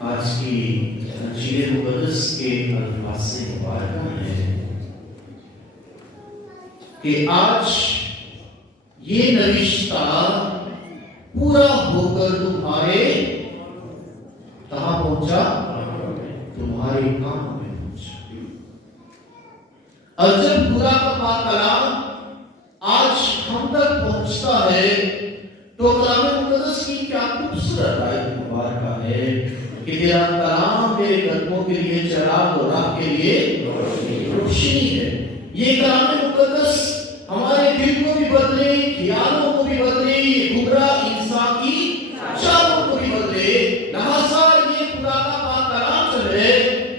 آج کی انجیل مقدس کے الفاظ سے مبارکہ ہے کہ آج یہ نوشتہ پورا ہو کر تمہارے کہاں پہنچا؟ تمہارے کام میں پہنچا۔ اور جب خدا کا پاک کلام آج ہم تک پہنچتا ہے تو کلام مقدس کی کیا خوبصورت آیت مبارکہ ہے کہ تیرا کلام میرے قدموں کے لیے چراغ اور راہ کے لیے روشنی ہے۔ یہ کلام مقدس ہمارے دل کو بھی بدلے، خیالوں کو بھی بدلے، گمراہ انسان کی چالوں کو بھی بدلے۔ لہٰذا یہ خدا کا پاک کلام جو ہے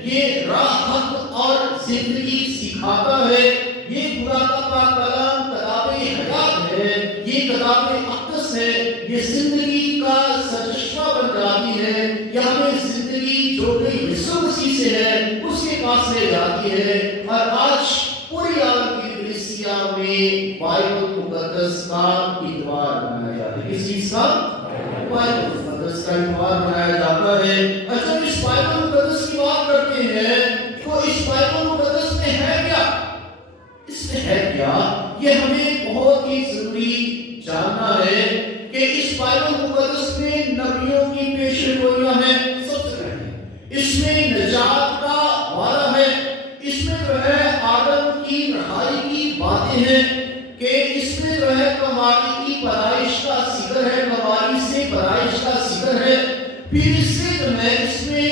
یہ راہ، حق اور زندگی سکھاتا ہے۔ یہ خدا کا پاک کلام کتاب حیات ہے، یہ کتاب اقدس ہے، یہ زندگی کا سرچشمہ بن جاتی ہے۔ یہ ہمیں زندگی جو کہ یسوع مسیح سے ہے اس کے پاس لے جاتی ہے۔ اور آج پوری عالم کی کلیسیا میں بائبل مقدس کا اتوار منایا جاتا ہے۔ کس چیز کا؟ بائبل مقدس کا اتوار منایا جاتا ہے۔ اور جب اس بائبل مقدس کی بات کرتے ہیں تو اس بائبل مقدس میں ہے کیا؟ اس میں ہے کیا؟ یہ ہمیں بہت ہی ضروری جاننا ہے کہ اس بائبل مقدس میں نبیوں کی پیشن گوئیاں ہیں۔ سب سے پہلے اس میں نجات کا وعدہ ہے، اس میں جو ہے آدم کی رہائی کی باتیں ہیں کہ اس میں جو ہے کماری کی پیدائش کا ذکر ہے، کماری سے پیدائش کا ذکر ہے۔ پھر اس سے جو ہے اس میں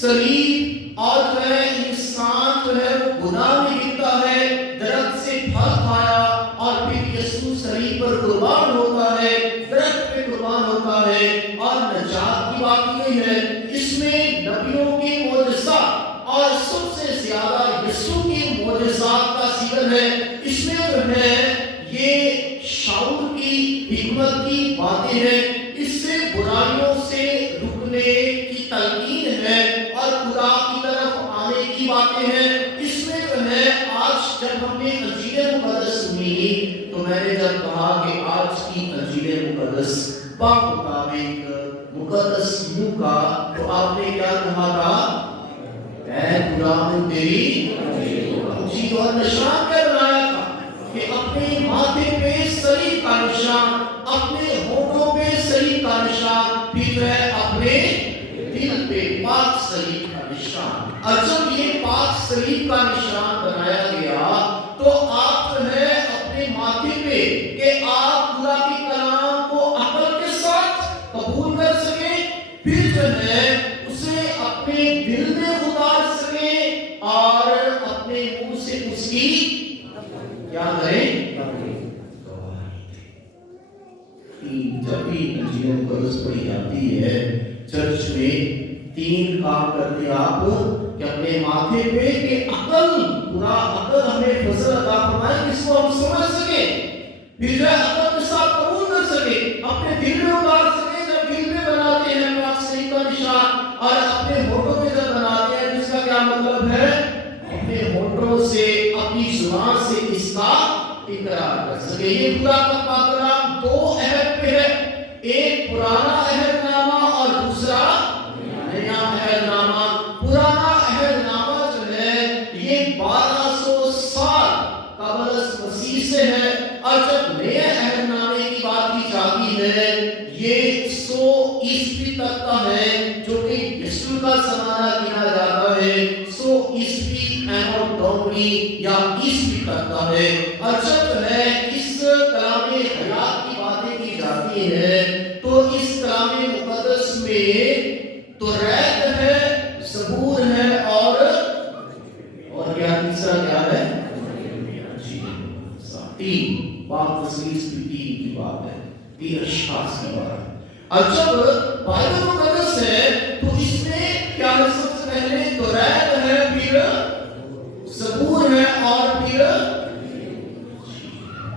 صلیب اور جو ہے انسان جو ہے وہ گناہ میں گرتا ہے، درخت سے پھل کھایا اور پھر یسوع صلیب پر قربان ہوتا ہے، درخت پہ قربان ہوتا ہے اور نجات کی بات کی گئی ہے۔ اس میں نبیوں کے معجزات اور سب سے زیادہ یسوع کے معجزات کا ذکر ہے۔ اس میں جو ہے یہ شعور کی حکمت کی باتیں ہیں، اس سے برائیوں سے رکنے کی تلقین ہے اور خدا کی طرف آنے کی باتیں ہیں۔ اس میں جو ہے آج جب ہم نے انجیل مقدس سنی تو میں نے جب کہا کہ آج کی انجیل مقدس مطابق مقدس منہ کا، تو آپ نے کیا کہا تھا؟ اے خداوند تیری انجیل اور نشان کیا بنایا تھا کہ اپنے ماتھے پہ صلیب کا نشان، اپنے ہونٹوں پہ صلیب کا نشان، پھر ہے اپنے دل پہ پاک صلیب کا نشان۔ اور جب یہ پاک صلیب کا نشان بنایا گیا تو آپ جو ہے اپنے ماتھے پہ کہ آپ خدا کے کلام کو عقل کے ساتھ قبول کر سکیں، پھر جو ہے اسے اپنے دل میں اتار سکیں اور اپنے منہ سے اس کی کیا کریں؟ جب بھی انجیل مقدس پڑھی جاتی ہے چرچ میں 3 کام کرتے آپ کہ اپنے ماتھے پہ کہ عقل، خدا عقل ہمیں فضل عطا فرمائے جس کو ہم سمجھ سکیں، پھر جو ہے عقل کے ساتھ قبول کر سکیں، اپنے دل میں اتار سکیں۔ جب دل میں بناتے ہیں پاک صلیب کا نشان اور اپنے ہونٹوں میں جب بناتے ہیں جس کا کیا مطلب ہے؟ اپنے ہونٹوں سے اپنی زبان سے اس کا اقرار کر سکے۔ یہ خدا کا پاک کلام 2 عہد پہ ہے، ایک پرانا عہد نامہ اور دوسرا نیا عہد نامہ۔ پرانا عہد نامہ جو ہے یہ 1200 سال قبل از مسیح سے ہے، اور جب نئے عہد نامے کی بات کی جاتی ہے یہ 100 عیسوی تک کا ہے، جو کہ یسوع کا زمانہ گنا جاتا ہے۔ 100 عیسوی اینو ڈومنی یا عیسوی تک کا ہے۔ اور جب جو ہے اس کلام حیات کی باتیں کی جاتی ہے تو اس کلام مقدس میں توریت ہے، زبور ہے اور کیا تیسرا کیا ہے؟ تین بات تسلیس کی بات ہے، 3 اشخاص کی بات ہے۔ اور جب بائبل مقدس ہے تو اس میں کیا ہے؟ سب سے پہلے توریت ہے، پھر زبور ہے اور پھر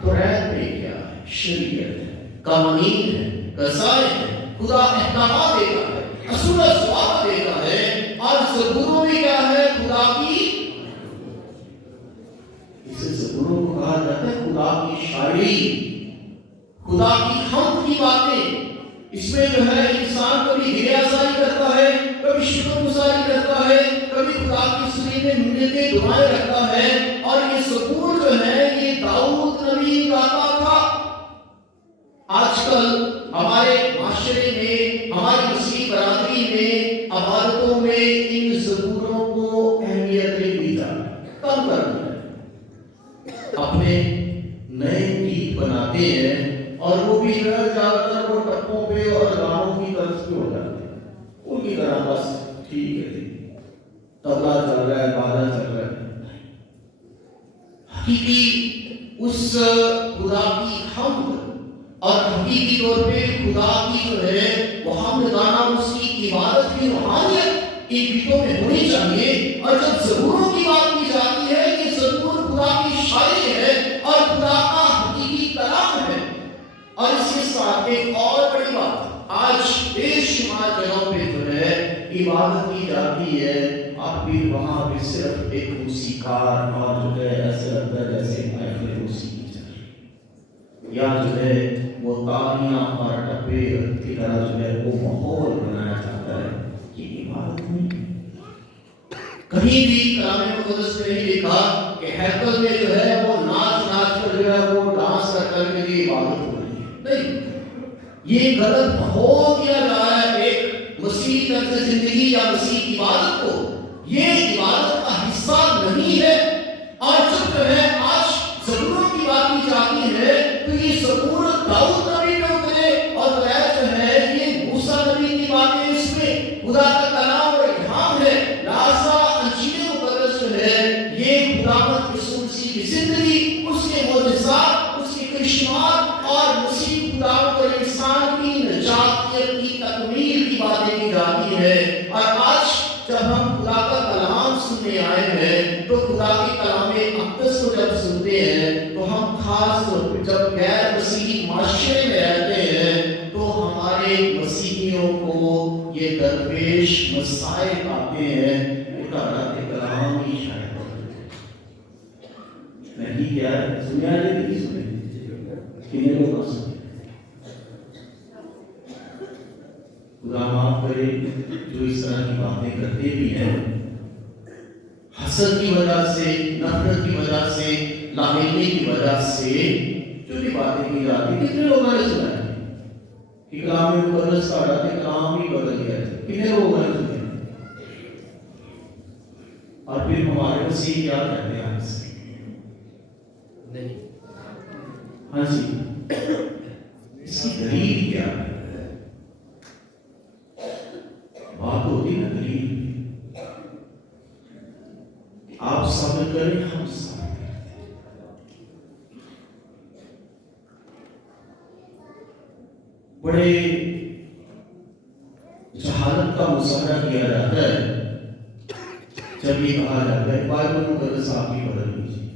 توریت میں کیا ہے؟ شریعت ہے، قوانین ہے، قضائے ہے، خدا احکامات دیتا ہے، اصول ضوابط دیتا ہے۔ اور زبوروں میں کیا ہے؟ خدا کی، اسے زبوروں کو کہا جاتا ہے خدا کی شاعری، خدا کی حمد کی باتیں۔ اس میں جو ہے انسان کبھی ہیرے آسائی کرتا ہے، کبھی इबादतों में इन ज़बूरों को अहमियत नहीं दी जा रही, कम कर दिया। अपने नए गीत बनाते हैं और वो भी ज्यादातर वो टप्पों पे और गानों की तर्ज पे हो जाते हैं, उनकी तरह बस ठीक है, तबला चल रहा है, बाजा चल रहा है। हकीकी उस खुदा की हमद और हकीकी तौर पे खुदा की जो है वो हमद गाना, उसकी इबादत की रूहानियत इन गीतों में होनी चाहिए। और जब ज़बूरों की बात की जाती है, ये ज़बूर खुदा की शायरी है और खुदा का हकीकी कलाम है। और इसके साथ एक और बड़ी बात, आज बेशुमार जगहों पे जो है इबादत की जाती है, आप भी वहाँ भी सिर्फ एक मूसीकार और जो है ऐसे लगता है जैसे महफिल मूसीकी चल रही, या जो है वो तालियां और टप्पे की तरह जो है वो माहौल बनाया जाता है, ये इबादत नहीं। कहीं भी कलाम मुक़द्दस में नहीं लिखा कि हैकल में जो है वो नाच कर जो है वो डांस कर के इबादत हो रही है, नहीं, ये गलत माहौल दिया जा रहा है एक मसीही तर्ज़ ज़िंदगी या मसीही इबादत को, ये इबादत का हिस्सा नहीं है। और जब जो है आज ज़बूरों की बात की जाती है तो ये ज़बूर दाऊद नबी पे उतरे और जो है ये मूसा नबी की बातें, इसमें खुदा का कलाम और इल्हाम है। लासा अंजील मुक़द्दस जो है ये खुदावंद यीशु मसीह की ज़िंदगी, उसके मोजज़ात, उसके करिश्मात और मसीह खुदावंद और इंसान की निजात की तकमील की बातें की जाती है। और आज जब हम खुदा का कलाम सुनने आए हैं तो खुदा के कलाम अक़दस को जब सुनते हैं तो हम खास तौर पर जब गैर मसीही माशरे में रहते हैं तो हमारे मसीहियों को ये दरपेश मसाइल आते हैं, खुदा के कलाम की शायद नहीं क्या सुना है, नहीं सुने किन्हीं लोग सुने, खुदा माफ करे जो इस तरह की बातें करते भी हैं, हसद की वजह से, नफरत की वजह से, लाहिली की वजह से जो भी बातें की जाती, कितने लोगों ने सुना है कि कलाम मुक़द्दस का कलाम ही बदल गया है, कितने लोगों ने सुना। और फिर हमारे मसीह क्या कहते हैं नहीं, हाँ जी, इसकी दलील क्या है? बात होती ना दलील, आप साबित करें, हम साबित करते। बड़े जहालत का मुजाहरा किया जाता है जब ये कहा जाता है बाइबल मुक़द्दस आप ही बदल लीजिए,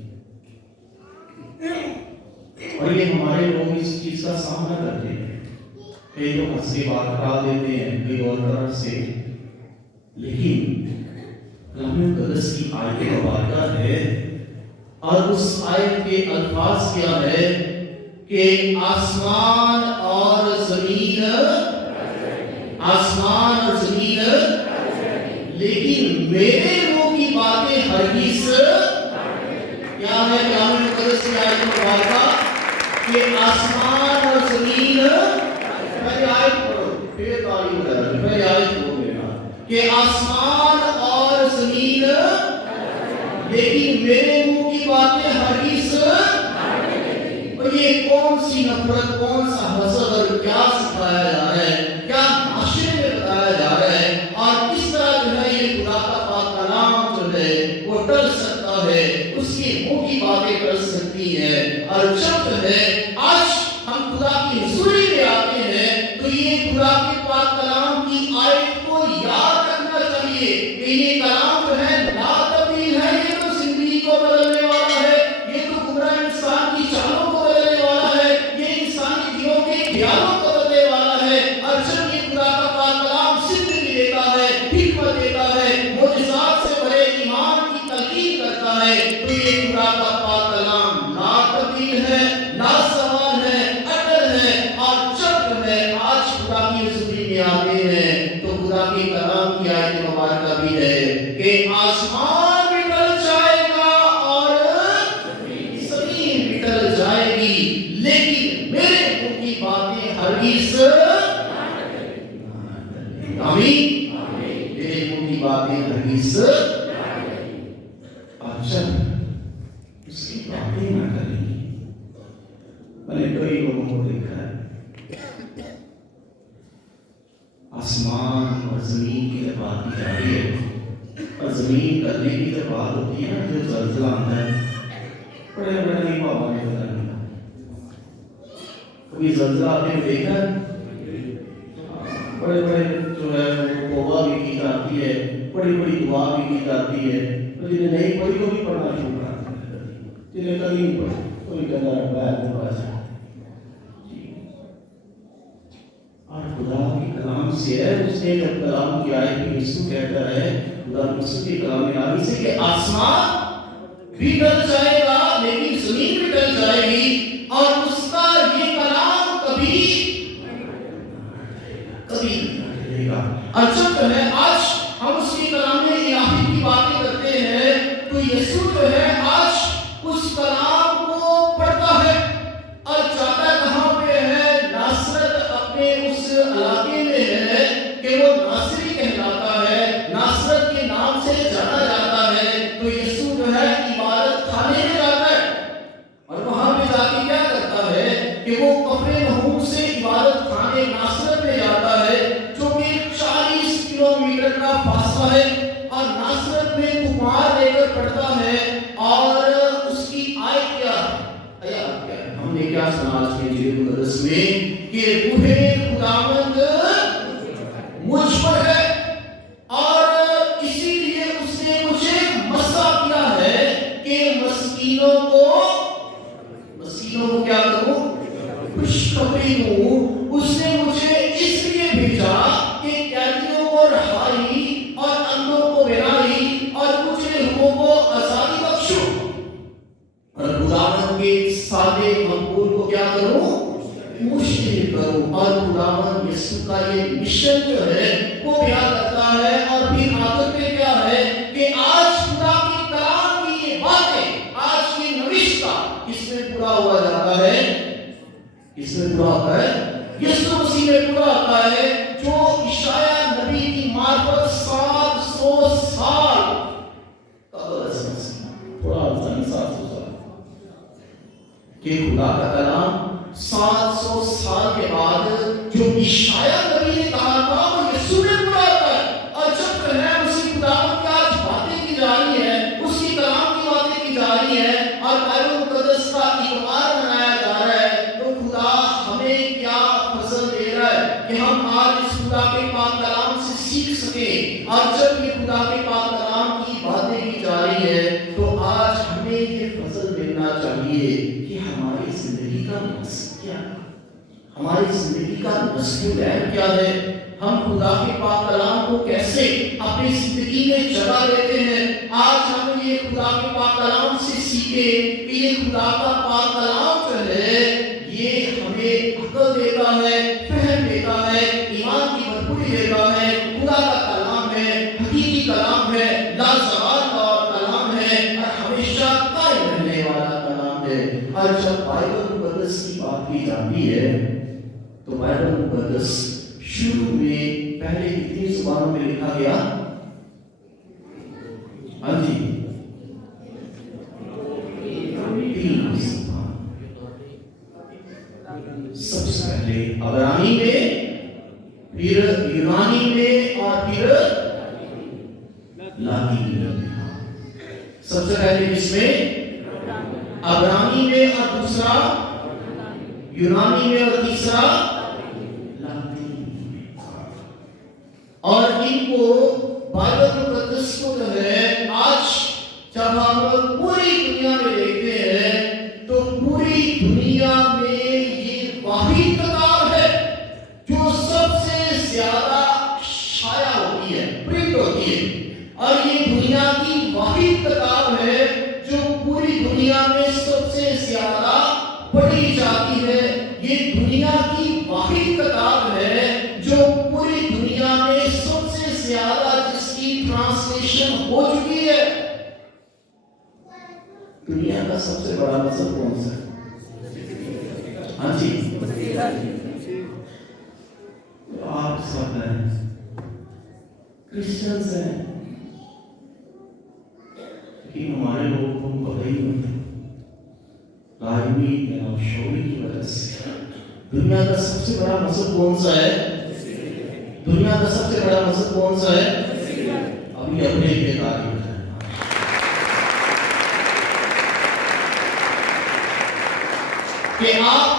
और ये हमारे लोग इस चीज का सामना करते हैं। कई लोग हंस के बात टाल देते हैं कई और तरह से, लेकिन कलाम मुक़द्दस की आयत मुबारक है और उस आयत के अल्फाज क्या है कि आसमान और ज़मीन, आसमान और ज़मीन, लेकिन मेरे मुंह की बातें हरगिज़ क्या है? कलाम मुक़द्दस की आयत मुबारक कि आसमान और ज़मीन, पहले आयत पढ़ो फिर तारीफ करो, पहले आयत पढ़ो मेरा कि आसमान और ज़मीन, लेकिन मेरे मुंह की बातें हरगिज़। और ये कौन सी नफरत, कौन सा हसद और क्या सिखाया जा रहा है, क्या माशरे में बताया जा रहा है, और किस तरह जो है ये खुदा का पाक कलाम जो है वो टल सकता है, उसके मुंह की बातें कर सकती है। और जब जो है आज हम खुदा की हुज़ूरी में आते हैं तो ये खुदा के पाक कलाम की आयत को याद रखना चाहिए कि ये कलाम जो है ना तब्दील है, ये तो जिंदगी को बदलने वाला है, ये तो गुमराह इंसान की चालों को बदलने वाला है, ये इंसानी दिलों के ख्यालों को बदलने वाला है। और जब ये खुदा का पाक कलाम जिंदगी देता है, हिकमत देता है, मोजज़ात से भरे ईमान की तलकीन करता है, तो ये खुदा का पाक कलाम ना तब्दील है, ना सवाल है, अटल है। और जब जो है आज खुदा की हुज़ूरी में आते हैं तो खुदा के कलाम की आयत मुबारक भी है कि आसमान भी टल जाएगा और ज़मीन भी टल जाएगी, लेकिन मेरे मुंह की बातें हरगिज़। आमीन। मेरे मुंह की बातें हरगिज़ अचल उसकी बातें ना करेंगी। मैंने कई लोगों को देखा है, आसमान और जमीन की जब बात की जा रही है और जमीन करने की जब बात होती है ना, जो जलजला आता है, बड़े बड़े नहीं बाबा ने बताया, कभी जलजला आपने देखा है? बड़े बड़े जो है तौबा भी की जाती है, बड़ी बड़ी दुआ भी की जाती है, तो जिन्हें नहीं पढ़ी वो भी पढ़ना शुरू करते हैं, जिन्हें कभी नहीं पढ़ी कोई कहता है और खुदा के कलाम से है। उसने जब कलाम किया है कि यीशु कहता है, खुदा यीशु के कलाम में आ से कि आसमान भी डल जाएगा लेकिन जमीन भी डल जाएगी और उसका ये कलाम कभी नहीं डलेगा। अच्छा तो है, आज हम उसके कलाम में इलाही की बातें करते हैं तो यीशु जो है आज उस कलाम को पढ़ता है और जाता कहां पे है? नासरत अपने उस इलाके में है कि वो नासरी कहलाता है, नासरत के नाम से जाना जाता है। तो यीशु जो है इबादत खाने में जाता है और वहां पे जाके क्या करता है कि वो कफरनहूम से इबादत खाने नासरत में जाता है, जो कि 40 किलोमीटर का फासला है और नासरत में कुमार लेकर पढ़ता है और उसकी आय क्या है? हमने क्या सुना आज के इंजील मुकद्दस में कि रूहे खुदावंद मुझ पर है और इसीलिए उसने मुझे मसा किया है कि मस्कीनों को क्या करूं? खुशखबरी दूं। उसने मुझे इसलिए भेजा कि कैदियों को रहाई और अंधों को बिराई और कुचले हुओं को आजादी बख्शूं और खुदावंद के सादे मकबूल को क्या करूं? मुश्किल करूं। और खुदावंद यीशु का ये मिशन जो है वो बयान करता है और फिर आखिर पे क्या है कि आज खुदा की कलाम की ये बातें, आज की नविश्ता किसमें पूरा हुआ जाता है? किसमें पूरा होता है? यीशु मसीह में पूरा होता है, जो इशाया नबी की मार्फत 700 साल पूरा होता है। 700 साल कि खुदा का कलाम 700 साल के बाद जो इशाया नबी ने कहा था वो यीशु में पूरा होता है। और जब है उसी खुदा की आज बातें की जा रही है, उसी कलाम की बातें की जा रही है और बाइबल मुकद्दस का इकरार मनाया जा रहा है, तो खुदा हमें क्या फजल दे रहा है कि हम आज इस खुदा के पाक कलाम से सीख सके। और जब ये खुदा के पाक कलाम की बातें की जा रही है तो आज हमें ये फजल देना चाहिए कि हमारी जिंदगी का मकसद क्या है, हमारी जिंदगी का मकसद क्या है, हम खुदा के पाक कलाम को कैसे अपनी जिंदगी में जगह देते हैं। आज हम ये खुदा के पाक कलाम से सीखे कि ये खुदा का पाक कलाम जो है ये हमें अक्ल देता है, फहम देता है, ईमान की भरपूरी देता है। खुदा का कलाम है, हकीकी कलाम है, लाजवाब का कलाम है और हमेशा कायम रहने वाला कलाम है। और जब बाइबल मुकद्दस की बात की जाती है तो बाइबल मुकद्दस शुरू में पहले कितनी जुबानों में लिखा गया? हाँ जी, 3 जुबान। सबसे पहले अब्रानी में, फिर यूनानी में और फिर लातीनी में। सबसे पहले इसमें अब्रानी में और दूसरा यूनानी में और तीसरा लातीनी में। और इनको बाइबल मुकद्दस को जो है आज जब हम पूरी दुनिया में देखते हैं तो पूरी दुनिया में ये वाहिद किताब है जो सबसे ज्यादा शाया होती है, प्रिंट होती है। और ये दुनिया की वाहिद किताब है जो पूरी दुनिया में सबसे ज्यादा पढ़ी जाती है। ये दुनिया की वाहिद किताब है जो पूरी दुनिया में सबसे ज्यादा जिसकी ट्रांसलेशन हो चुकी है। दुनिया का सबसे बड़ा मजहब कौन सा है? हाँ जी, आप सब हैं क्रिश्चियंस हैं, लेकिन हमारे लोगों को पता ही नहीं राजनीति और शौर्य की वजह से। दुनिया का सबसे बड़ा मजहब कौन सा है? दुनिया का सबसे बड़ा मजहब कौन सा है? अभी अपने लिए तारीफ है कि आप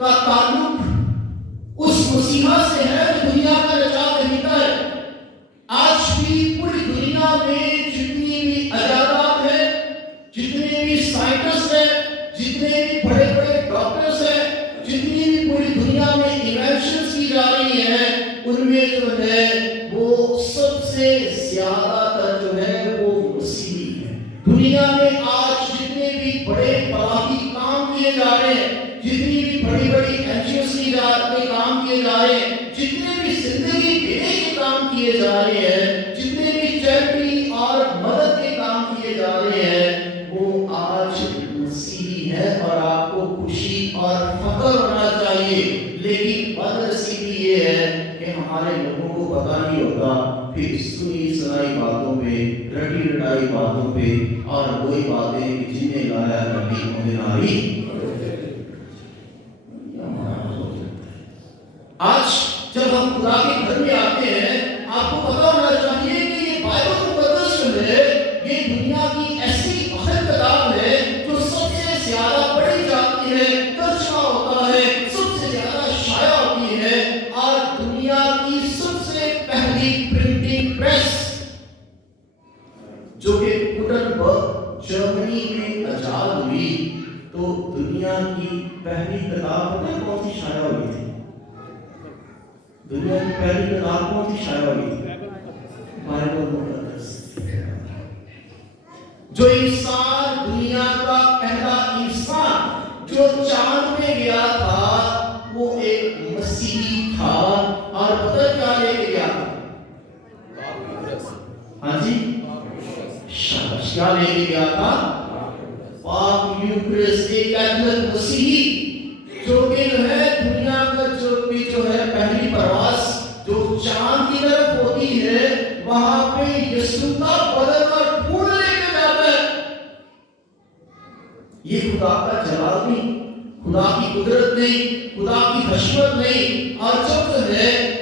का ताल्लुक उस मसीहा से है जो दुनिया का निजात देता है। आज भी पूरी दुनिया में जितनी भी अजादात है, जितने भी साइंटिस्ट है, जितने भी बड़े बड़े डॉक्टर्स है, जितनी भी पूरी दुनिया में इन्वेंशंस की जा रही है, उनमें जो है वो सबसे ज्यादा जो है वो मसीही है। दुनिया में आज जितने भी बड़े फलाही काम किए जा रहे हैं, जितनी भी बड़ी बड़ी एनजीओस की काम किए जा रहे हैं, जितने भी जिंदगी देने के काम किए जा रहे हैं, जितने भी चैरिटी और मदद के काम किए जा रहे हैं, वो आज मसीही है। और आपको खुशी और फख्र होना चाहिए। लेकिन बदनसीबी ये है कि हमारे लोगों को पता नहीं होता, फिर सुनी सुनाई बातों पे, रटी रटाई बातों पे और वही बातें जिन्हें लाया रटी उन्हें नारी। आज जब हम खुदा के घर में आते हैं, आपको पता होना चाहिए कि ये बाइबल मुकद्दस जो है ये दुनिया की ऐसी अहम किताब है जो सबसे ज्यादा पढ़ी जाती है, तर्जुमा होता है, सबसे ज्यादा शाया होती है। और दुनिया की सबसे पहली प्रिंटिंग प्रेस जो कि गुटेनबर्ग जर्मनी में आजाद हुई, तो दुनिया की पहली किताब पता है कौन सी शाया हुई थी? दुनिया की पहली किताब कौन सी शाया हुई थी? बाइबल मुकद्दस। जो इंसान, दुनिया का पहला इंसान जो चांद पे गया था, वो एक मसीही था। और पता क्या लेके गया था? हाँ जी, शाबाश, क्या लेके गया था? पाक यूक्रिस्ट, एक कैथोलिक मसीही जो कि जो है दुनिया का जो है पहली प्रवास जो चांद की तरफ होती है, वहां पे यीशु का बदन और खून लेके जाता है। ये खुदा का जलाल नहीं, खुदा की कुदरत नहीं, खुदा की हशमत नहीं। और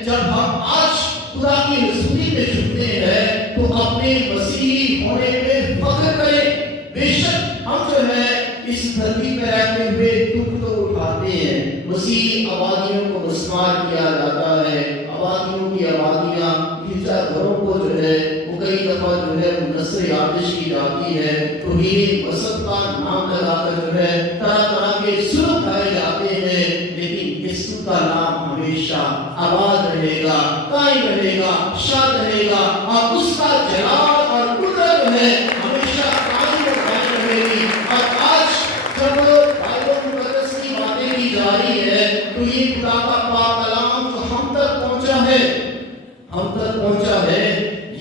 जब हम आज खुदा की रसूली पे झुकते हैं तो अपने मसीही होने पे फख्र करें। बेशक हम जो है इस धरती पर रहते हुए दुख तो उठाते हैं। मसीही आबादियों को मुस्मार किया जाता है, आबादियों की आबादियां, गिरजाघरों को जो है वो कई दफा जो है नस्र आतिश की जाती है, तो ये मसद का नाम लगाकर जो है तरह तरह के सुर उठाए जाते हैं। लेकिन यीशु का नाम हमेशा आबाद रहेगा, कायम रहेगा, शाद रहेगा और उसका जलाल और कुदरत है हमेशा कायम और कायम रहेगी। और आज जब बाइबल मुकद्दस की बातें की जा रही है, तो ये खुदा का पाक कलाम जो हम तक पहुंचा है,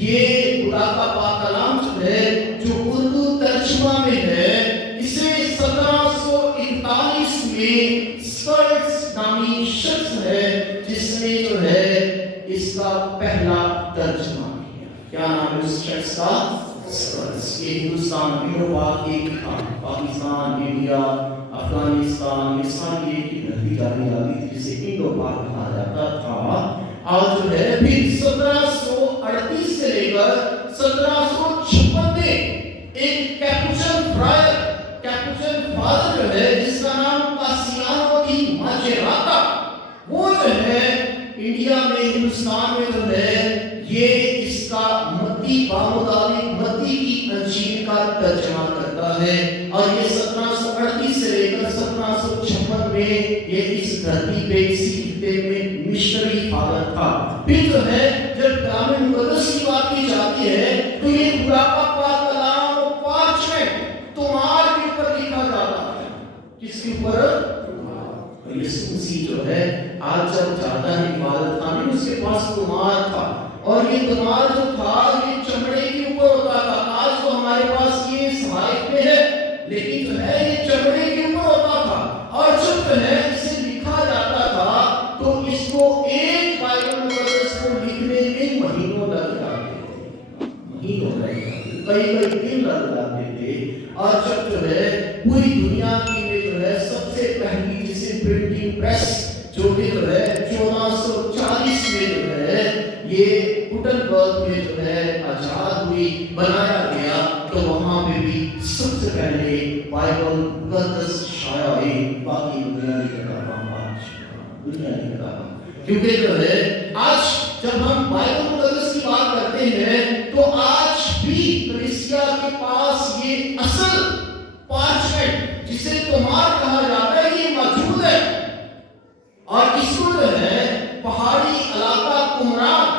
ये खुदा का पाक कलाम जो है जो उर्दू तर्जुमा में है, इसे 1741 में स्कर्ट्स नामी शख्स है जिसने जो है इसका पहला तर्जुमा किया। क्या नाम है उस शख्स का? स्कर्ट्स। ये हिंदुस्तान पाकिस्तान, इंडिया, अफगानिस्तान, मिस्र ये की धरती जानी जाती थी जिसे इंडो पाक कहा जाता था। और जो है फिर 1738 से लेकर 1756 में एक कैपुचिन फादर जो है जिसका नाम कासियानो दी माचेराता, वो जो है इंडिया में, हिंदुस्तान में जो है ये इसका मत्ती की अंजील का तर्जुमा करता है। और ये 1738 से लेकर 1756 में ये इस धरती पे इसी खित्ते में मिशनरी फादर था। फिर जो है जब कलाम मुकद्दस की बात की जाती है तो ये खुदा का पाक कलाम पार्चमेंट तुम्हार के ऊपर लिखा जाता है। किसके ऊपर? यीशु मसीह जो है आज जब जाता है इबादत खाने में, उसके पास तुम्हार था। और ये तुम्हार जो था ये चमड़े के ऊपर होता था। आज तो हमारे पास ये सहायक में है, लेकिन जो है ये चमड़े के ऊपर होता था। और जब जो है इसे लिखा जाता था तो इसको एक बाइबल मुकद्दस को लिखने में महीनों लग जाते थे, महीनों लग जाते, कई कई दिन लग जाते थे। और जब जो है पूरी दुनिया की में जो है सबसे पहली जिसे प्रिंटिंग प्रेस जो कि जो है 1440 में जो है ये गुटेनबर्ग में जो है आजाद हुई, बनाया गया, तो वहां पे भी सबसे पहले बाइबल मुकद्दस शाया हुई। बाकी दुनिया की किताबें आज दुनिया की किताबें, क्योंकि जो है आज जब हम बाइबल मुकद्दस की बात करते हैं तो आज भी कलीसिया के पास ये असल पार्चमेंट जिसे तोमार कहा जाता है ये मौजूद है। और इसको जो है पहाड़ी इलाका कुमरान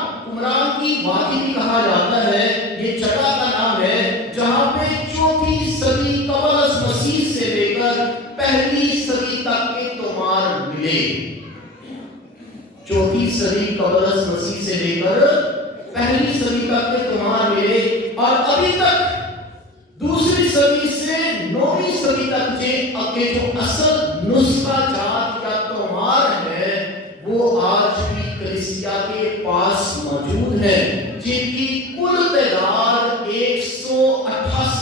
की वादी भी कहा जाता है। ये जगह का नाम है जहां पे 4वीं सदी कबल मसीह से लेकर पहली सदी तक के तोमार मिले। 4वीं सदी कबल मसीह से लेकर पहली सदी तक के तोमार मिले। और अभी तक दूसरी सदी से 9वीं सदी तक के जो असल नुस्खा जात या तोमार है वो आज भी कलीसिया के पास मौजूद है, जिनकी कुल तादाद 168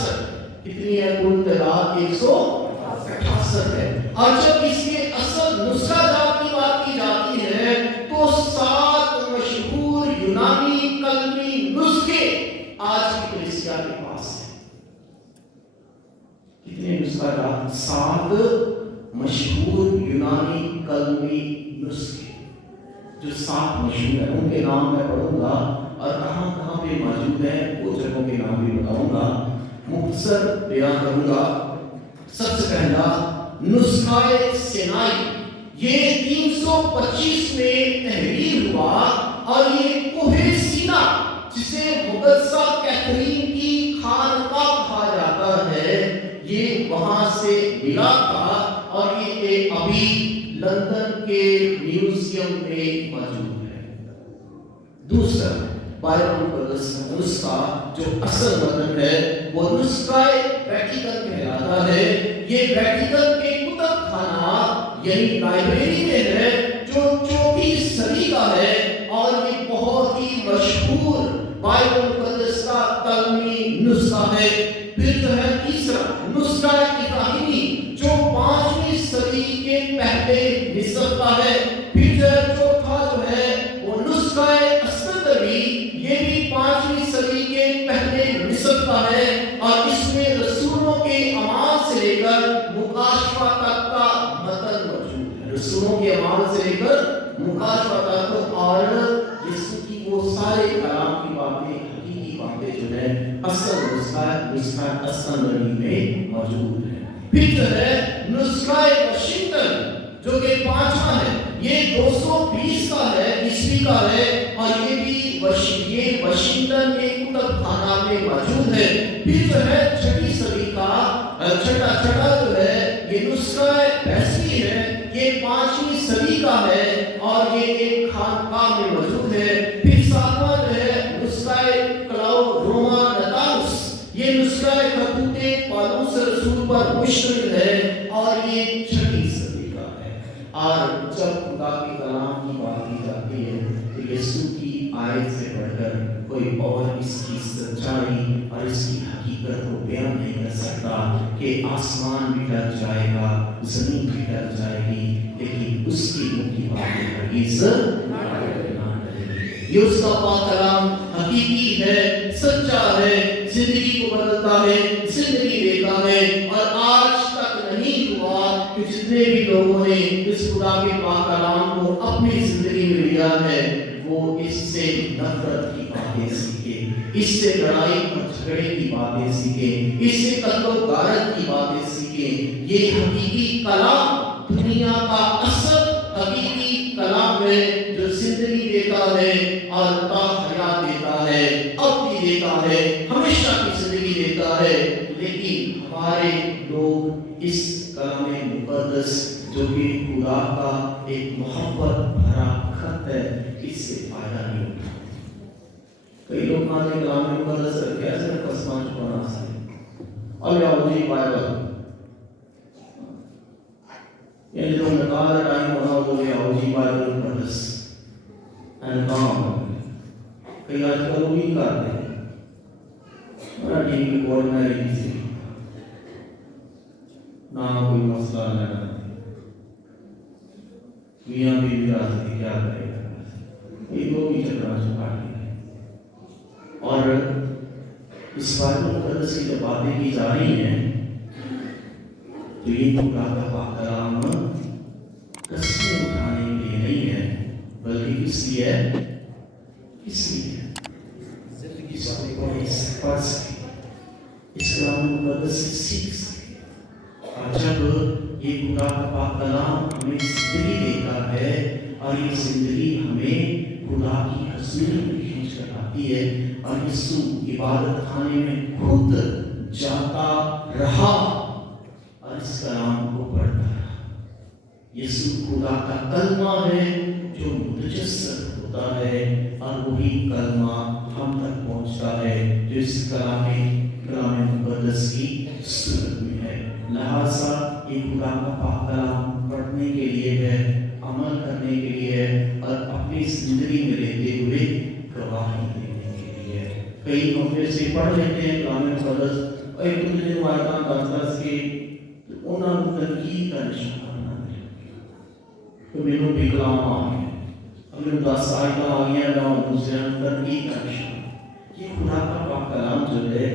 कितनी है? कुल तादाद 168 है। और जब इसके असल नुस्खा जात की बात की जाती है तो 7 मशहूर यूनानी कलमी नुस्खे आज की कलीसिया के पास है। कितने नुस्खा जात? 7 मशहूर यूनानी कलमी नुस्खे जो 7 मशहूर है, उनके नाम मैं पढ़ूंगा और कहां कहां पे मौजूद है वो जगहों के नाम भी बताऊंगा, मुख्तसर बयान करूंगा। सबसे पहला नुस्खाए सिनाई, ये 325 में तहरीर हुआ और ये कोहे सीना जिसे मुकद्दसा कैथरीन की खानकाह कहा जाता है ये वहां से मिला था और ये अभी लंदन के म्यूजियम में मौजूद है। दूसरा बाइबल मुकद्दस नुस्खा जो असल मतलब है वो नुस्खा वेटिकन कहलाता है। ये वेटिकन के कुतुबखाना यानी लाइब्रेरी में है जो 4वीं सदी का है और ये बहुत ही मशहूर बाइबल मुकद्दस का कलमी नुस्खा है। फिर जो है तीसरा नुस्खा इब्राहिमी जो 5वीं सदी के पहले निस्ब का है। फिर चौथा जो है वो नुस्खा अस्कंदरी, ये भी 5वीं सदी के पहले निस्ब का है और इसमें रसूलों के अमाल से लेकर मुकाशफा तक का मतन मौजूद है। रसूलों के अमाल से लेकर मुकाशफा तक और यीशु की वो सारे कलाम की बातें, हकीकी बातें जो है असल नुस्खा अस्कंदरी में मौजूद है। फिर जो है नुस्खा वाशिंगटन जो कि 5वां है, ये 220 का है, ईस्वी का है और ये भी वाशिंगटन के कुतुबखाना में मौजूद है। फिर जो है 6वीं सदी का छठा जो है ये नुस्खा वेस्ली है, ये 5वीं सदी का है और ये एक खानकाह में मौजूद है। फिर 7वां जो है नुस्खा रोमा नतानुस, ये नुस्खा खतूते पालूस रसूल पर मुश्तमिल है और ये 6वीं सदी का है। और जब खुदा के कलाम की बात की जाती है तो यीशु की आयत से बढ़कर कोई और इसकी सच्चाई और इसकी हकीकत को बयान नहीं कर सकता कि आसमान भी डर जाएगा, जमीन भी डर जाएगी, लेकिन उसकी मुंह की बातें हरगिज़ ना डरेगी। ये उसका पाक कलाम हकीकी है, सच्चा है, जिंदगी को बदलता है, जिंदगी देता है। और आज तक नहीं हुआ कि जितने भी लोगों ने इस खुदा के पाक कलाम को अपनी जिंदगी में लिया है वो इससे नफरत की बातें सीखे, इससे लड़ाई और झगड़े की बातें सीखे, इससे कत्लो गारत की बातें सीखे। ये हकीकी कलाम दुनिया का असल हकीकी कलाम है जो जिंदगी देता है और हयात देता है, अब भी देता है, हमेशा की जिंदगी देता है। लेकिन हमारे लोग इस कलाम मुकद्दस जो कि खुदा का एक मोहब्बत भरा खत है इससे फायदा नहीं उठाते। कई लोग कहते हैं कलाम मुकद्दस कैसे आसमान छुपाना है और या मुझे बाइबल ये जो निकाल टाइम होना वो या मुझे बाइबल मुकद्दस एंड काम कई आजकल वो भी करते हैं टीवी कोड में रही थी ना कोई मसला न मियाँ बीवी रास्ते क्या करेगा ये दो भी चक्कर से काट और इस बाइबल मुकद्दस की जब बातें की जा रही हैं तो ये खुदा का पाक कलाम कसमें उठाने के लिए नहीं है बल्कि किस लिए है इसलिए जिंदगी से पढ़ सके इस कलाम मुकद्दस से सीख सके और जब ये खुदा का पाक कलाम हमें जिंदगी देता है और ये जिंदगी हमें खुदा की हज़ूरी में खींच कर आती है और यीशु इबादत खाने में खुद जाता रहा और इस कलाम को पढ़ता रहा। यीशु खुदा का कलमा है जो मुतजस्सर होता है और वही कलमा हम तक पहुंचता है जो इस कलाम मुकद्दस की सूरत में है। लिहाजा ये खुदा का पाक कलाम पढ़ने के लिए है, अमल करने के लिए है और अपनी जिंदगी में रहते हुए गवाही देने के लिए है। कई मौके से पढ़ लेते हैं कलाम मुकद्दस और एक दूसरे को आयता दस के उन्होंने तनकीद का निशाना तो मेरे भी कलाम आ गए अगले 10 आयता आ गया ना दूसरे तनकीद का निशाना। ये खुदा का पाक कलाम जो है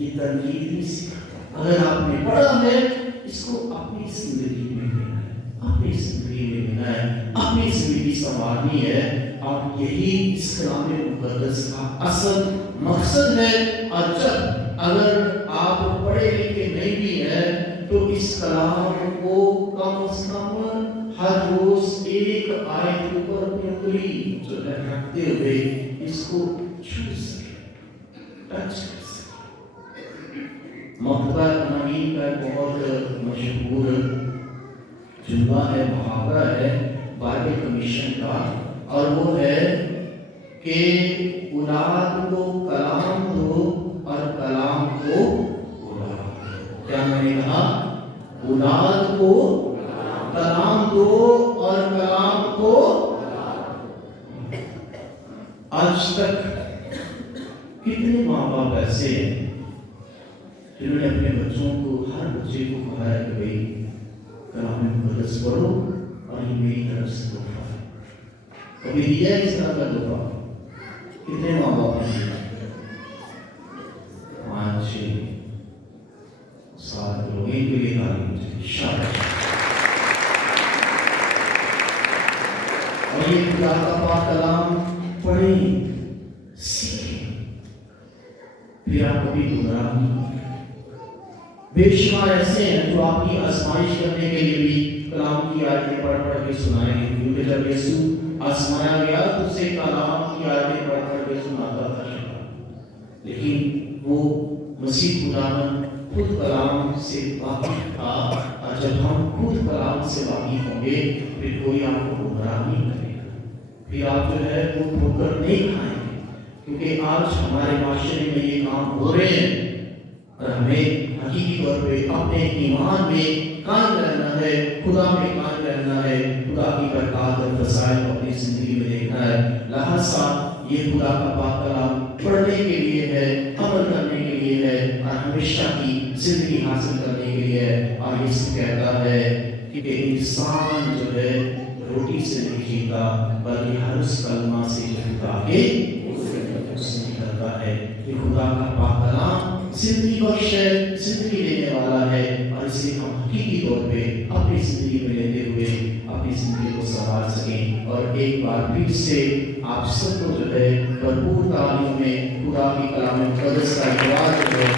ये तनकीद नहीं सिखाता। अगर आपने पढ़ा है इसको अपनी जिंदगी में लेना है, अपनी जिंदगी में लेना है, अपनी जिंदगी संवारनी है और यही इस कलाम मुकद्दस का असल मकसद है। और जब अगर आप पढ़े लिखे नहीं भी है तो इस कलाम को कम से कम हर रोज एक आयत ऊपर अपनी उंगली जो है रखते हुए इसको छू सके, टच कर सके। मकबा अमीन का बहुत मशहूर जुमला है, मुहावरा है बाइबल कमीशन का और वो है कि औलाद को कलाम दो और कलाम को औलाद। क्या मैंने कहा? औलाद को कलाम दो और कलाम को। आज तक कितने माँ बाप ऐसे हैं जिन्होंने अपने बच्चों को, हर बच्चे को कहा है कि भाई कलाम मुकद्दस पढ़ो और ये मेरी तरफ से तोहफा है। कभी दिया इस तरह का तोहफा? कितने माँ बाप हैं? 5 6 7 लोग एक भी तारीफ शाबाश। और ये खुदा का पाक कलाम पढ़ें, सीखें, फिर आप कभी गुमराह नहीं होंगे। बेशुमार ऐसे हैं जो आपकी आजमाइश करने के लिए भी कलाम की आयतें पढ़ पढ़ के सुनाएंगे, क्योंकि जब यीशु आजमाया गया तो उसे कलाम की आयतें पढ़ पढ़ के सुनाता था। लेकिन वो मसीह खुदावन खुद कलाम से वाकिफ था और जब हम खुद कलाम से वाकिफ होंगे फिर कोई आपको गुमराह नहीं करेगा, फिर आप जो है वो ठोकर नहीं खाएंगे। क्योंकि आज हमारे माशरे में ये काम हो रहे हैं और हमें हकीकी तौर पे अपने ईमान में कायम रहना है, खुदा में कायम रहना है, खुदा की बरकत और फज़ाइल को अपनी जिंदगी में देखना है। लिहाजा ये खुदा का पाक कलाम पढ़ने के लिए है, अमल करने के लिए है और हमेशा की जिंदगी हासिल करने के लिए है। और यीशु कहता है कि इंसान जो है रोटी से नहीं जीता बल्कि हर उस कलमा से जो खुदा के उससे निकलता है। ये खुदा का पाक कलाम जिंदगी बख्श है, जिंदगी देने वाला है और इसे हम हकीकी तौर पे अपनी जिंदगी में लेते हुए अपनी जिंदगी को संवार सकें। और एक बार फिर से आप सबको जो है भरपूर तालीम में खुदा की कलाम मुकद्दस का इकरार जो है